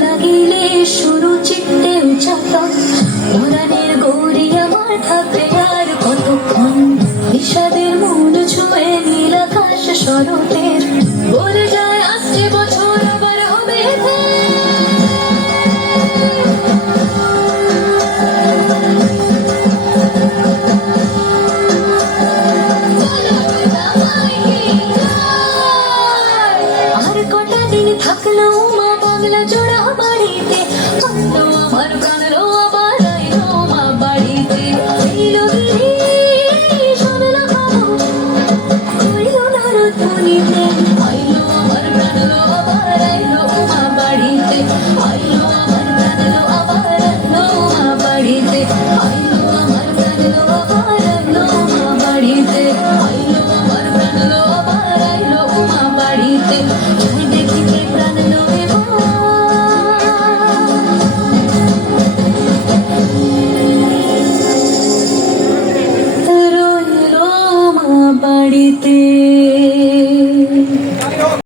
লাগিলে শুরু চিত্তে উচাটন পরাণের গৌরী আমার থাকবে আর কতক্ষণ বিষাদের মূল ছুঁয়ে নীল আকাশ শরতের বলে যায় আসছে বছর আবার হবে আর কটা দিন থাকলো মা বাংলা জোড়া বাড়িতে